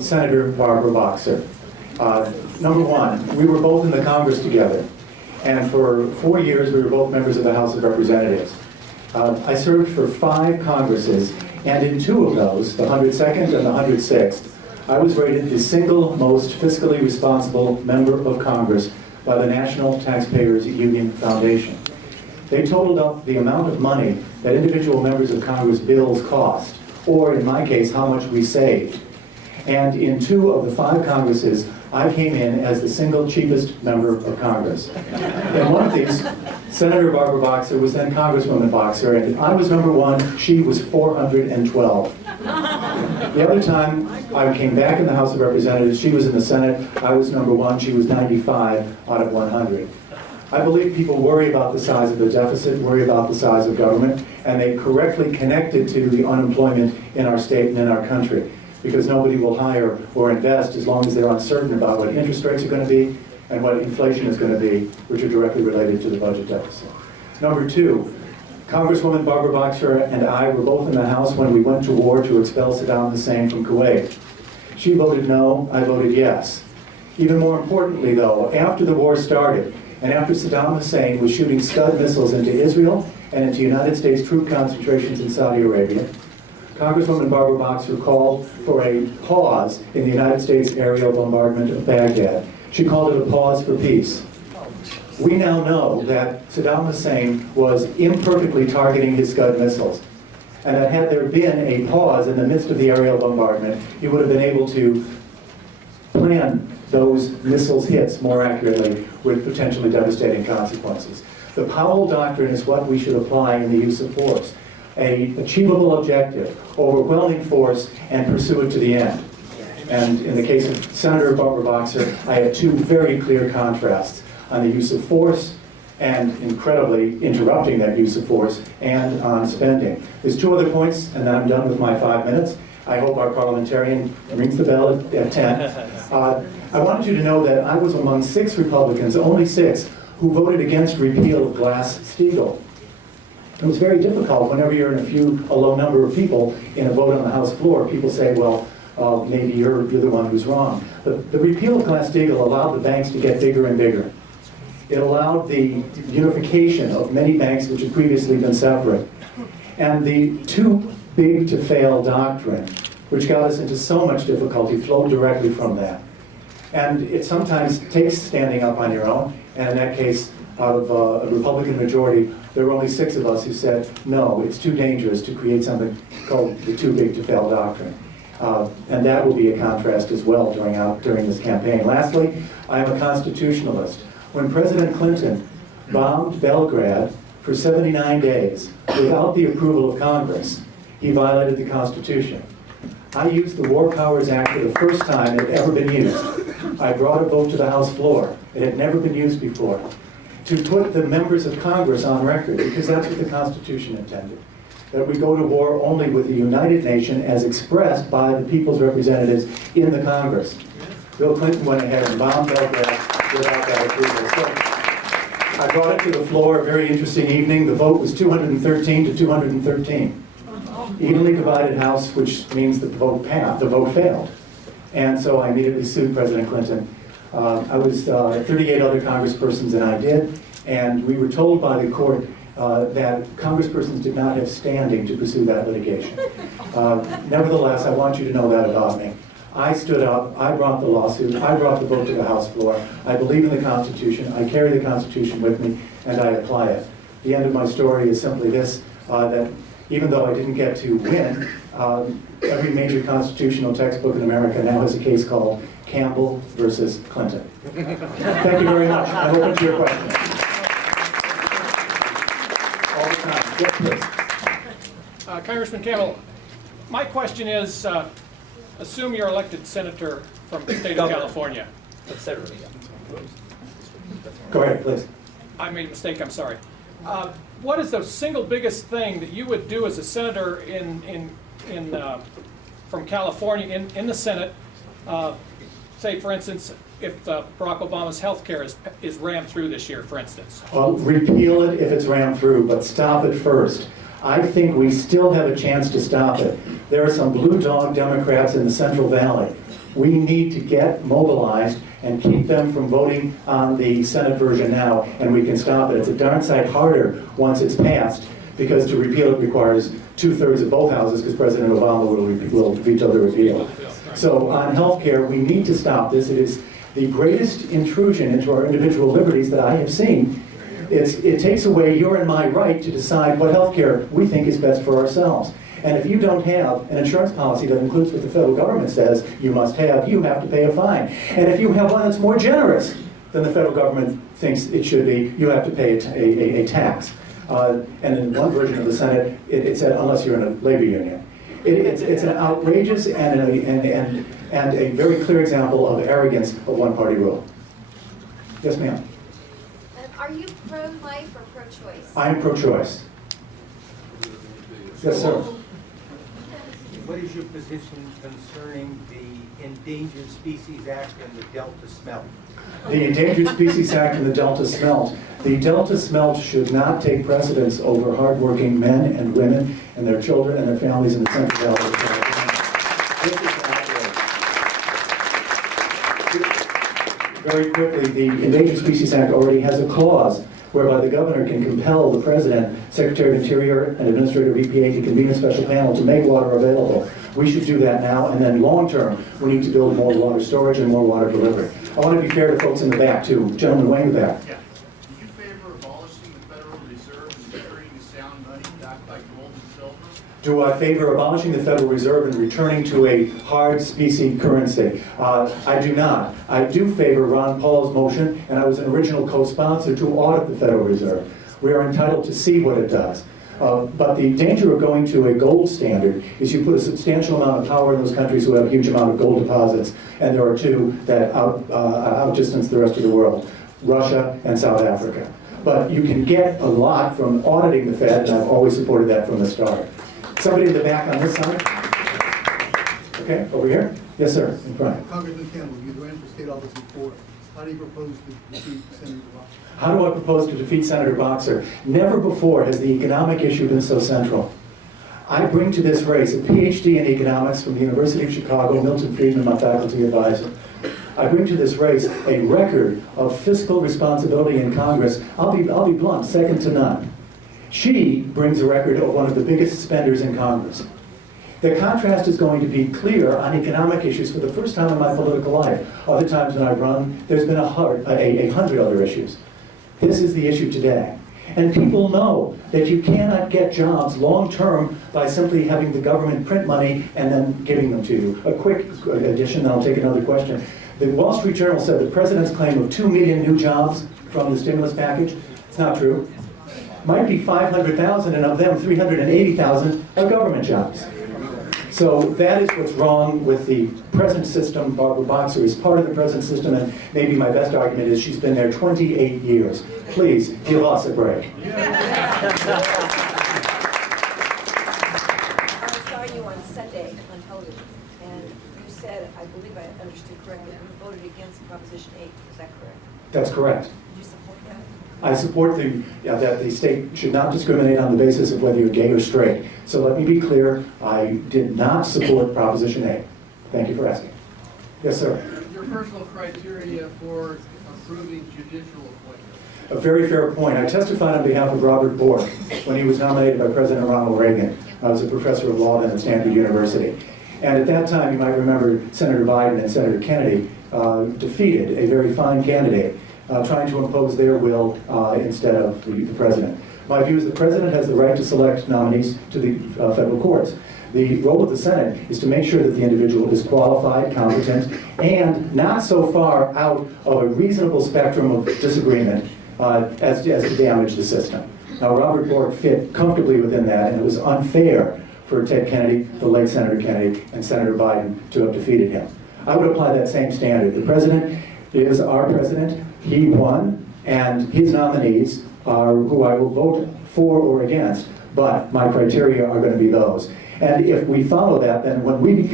Senator Barbara Boxer. Number one, we were both in the Congress together, and for 4 years we were both members of the House of Representatives. I served for 5 Congresses, and in 2 of those, the 102nd and the 106th, I was rated the single most fiscally responsible member of Congress by the National Taxpayers Union Foundation. They totaled up the amount of money that individual members of Congress bills cost, or in my case, how much we saved. And in 2 of the 5 Congresses, I came in as the single cheapest member of Congress. In one of these, Senator Barbara Boxer was then Congresswoman Boxer, and I was number 1, she was 412. The other time I came back in the House of Representatives, she was in the Senate, I was number 1, she was 95 out of 100. I believe people worry about the size of the deficit, worry about the size of government, and they correctly connect it to the unemployment in our state and in our country, because nobody will hire or invest as long as they're uncertain about what interest rates are going to be and what inflation is going to be, which are directly related to the budget deficit. Number 2, Congresswoman Barbara Boxer and I were both in the House when we went to war to expel Saddam Hussein from Kuwait. She voted no, I voted yes. Even more importantly, though, after the war started, and after Saddam Hussein was shooting Scud missiles into Israel and into United States troop concentrations in Saudi Arabia, Congresswoman Barbara Boxer called for a pause in the United States aerial bombardment of Baghdad. She called it a pause for peace. We now know that Saddam Hussein was imperfectly targeting his Scud missiles, and that had there been a pause in the midst of the aerial bombardment, he would have been able to plan those missiles hits more accurately with potentially devastating consequences. The Powell Doctrine is what we should apply in the use of force. An achievable objective, overwhelming force, and pursue it to the end. And in the case of Senator Barbara Boxer, I have 2 very clear contrasts on the use of force and, incredibly, interrupting that use of force, and on spending. There's 2 other points, and then I'm done with my 5 minutes. I hope our parliamentarian rings the bell at 10. I wanted you to know that I was among 6 Republicans, only 6, who voted against repeal of Glass-Steagall. It was very difficult whenever you're in a low number of people in a vote on the House floor. People say, well, maybe you're the one who's wrong. The repeal of Glass-Steagall allowed the banks to get bigger and bigger. It allowed the unification of many banks which had previously been separate. And the too big to fail doctrine, which got us into so much difficulty, flowed directly from that. And it sometimes takes standing up on your own, and in that case, out of a Republican majority, there were only 6 of us who said, no, it's too dangerous to create something called the too big to fail doctrine. And that will be a contrast as well during this campaign. Lastly, I am a constitutionalist. When President Clinton bombed Belgrade for 79 days without the approval of Congress, he violated the Constitution. I used the War Powers Act for the first time it had ever been used. I brought a vote to the House floor. It had never been used before. To put the members of Congress on record, because that's what the Constitution intended. That we go to war only with the United Nation as expressed by the people's representatives in the Congress. Bill Clinton went ahead and bombed Belgrade without that approval. So I brought it to the floor, a very interesting evening. The vote was 213 to 213. Evenly divided House, which means that the vote failed. And so I immediately sued President Clinton. I was 38 other congresspersons and I did, and we were told by the court that congresspersons did not have standing to pursue that litigation. Nevertheless, I want you to know that about me. I stood up, I brought the lawsuit, I brought the vote to the House floor. I believe in the Constitution, I carry the Constitution with me, and I apply it. The end of my story is simply this, that even though I didn't get to win, every major constitutional textbook in America now has a case called Campbell versus Clinton. Thank you very much. I'm open to your questions. All the time. Yes, please. Congressman Campbell, my question is, assume you're elected senator from the state of California. Go ahead, please. I made a mistake, I'm sorry. What is the single biggest thing that you would do as a senator from California in the Senate, say for instance, if Barack Obama's health care is rammed through this year, for instance? Repeal it if it's rammed through, but stop it first. I think we still have a chance to stop it. There are some blue dog Democrats in the Central Valley We need to get mobilized and keep them from voting on the Senate version now, and we can stop it. It's a darn sight harder once it's passed, because to repeal it requires 2/3 of both houses, because President Obama will veto the repeal. So on health care, we need to stop this. It is the greatest intrusion into our individual liberties that I have seen. It takes away your and my right to decide what health care we think is best for ourselves. And if you don't have an insurance policy that includes what the federal government says you must have, you have to pay a fine. And if you have one that's more generous than the federal government thinks it should be, you have to pay a tax. And in one version of the Senate, it said, unless you're in a labor union. It's an outrageous and a very clear example of arrogance of one-party rule. Yes, ma'am. Are you pro-life or pro-choice? I'm pro-choice. Yes, sir. What is your position concerning the Endangered Species Act and the Delta smelt? The Endangered Species Act and the Delta smelt. The Delta smelt should not take precedence over hardworking men and women and their children and their families in the Central Valley of California. This is an outrage. Very quickly, the Endangered Species Act already has a clause whereby the governor can compel the president, Secretary of Interior, and Administrator of EPA to convene a special panel to make water available. We should do that now, and then long-term, we need to build more water storage and more water delivery. I want to be fair to folks in the back, too. Gentleman way in the back. Yeah. Do you favor abolishing the Federal Reserve and returning the sound money backed by gold and silver? Do I favor abolishing the Federal Reserve and returning to a hard specie currency? I do not. I do favor Ron Paul's motion, and I was an original co-sponsor to audit the Federal Reserve. We are entitled to see what it does. But the danger of going to a gold standard is you put a substantial amount of power in those countries who have a huge amount of gold deposits, and there are two that outdistance the rest of the world, Russia and South Africa. But you can get a lot from auditing the Fed, and I've always supported that from the start. Somebody in the back on this side? Okay, over here? Yes, sir, in front. Congressman Campbell, you ran for state office before. How do you propose to defeat Senator Boxer? How do I propose to defeat Senator Boxer? Never before has the economic issue been so central. I bring to this race a PhD in economics from the University of Chicago, Milton Friedman, my faculty advisor. I bring to this race a record of fiscal responsibility in Congress. I'll be blunt, second to none. She brings a record of one of the biggest spenders in Congress. The contrast is going to be clear on economic issues for the first time in my political life. Other times when I've run, there's been 100 other issues. This is the issue today. And people know that you cannot get jobs long-term by simply having the government print money and then giving them to you. A quick addition, then I'll take another question. The Wall Street Journal said the president's claim of 2 million new jobs from the stimulus package, it's not true. Might be 500,000, and of them, 380,000 are government jobs. So that is what's wrong with the present system. Barbara Boxer is part of the present system, and maybe my best argument is she's been there 28 years. Please, give us a break. I saw you on Sunday on television, and you said, I believe I understood correctly, you voted against Proposition 8. Is that correct? That's correct. Did you support that? I support that the state should not discriminate on the basis of whether you're gay or straight. So let me be clear, I did not support Proposition 8. Thank you for asking. Yes, sir. Your personal criteria for approving judicial appointments. A very fair point. I testified on behalf of Robert Bork when he was nominated by President Ronald Reagan. I was a professor of law then at Stanford University. And at that time, you might remember Senator Biden and Senator Kennedy defeated a very fine candidate trying to impose their will instead of the president. My view is the president has the right to select nominees to the federal courts. The role of the Senate is to make sure that the individual is qualified, competent, and not so far out of a reasonable spectrum of disagreement as to damage the system. Now, Robert Bork fit comfortably within that, and it was unfair for Ted Kennedy, the late Senator Kennedy, and Senator Biden to have defeated him. I would apply that same standard. The president is our president. He won, and his nominees are who I will vote for or against, but my criteria are going to be those. And if we follow that, then when we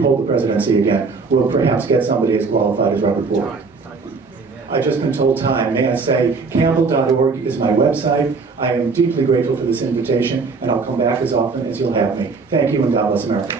hold the presidency again, we'll perhaps get somebody as qualified as Robert Bork. I've just been told time. May I say, campbell.org is my website. I am deeply grateful for this invitation, and I'll come back as often as you'll have me. Thank you, and God bless America.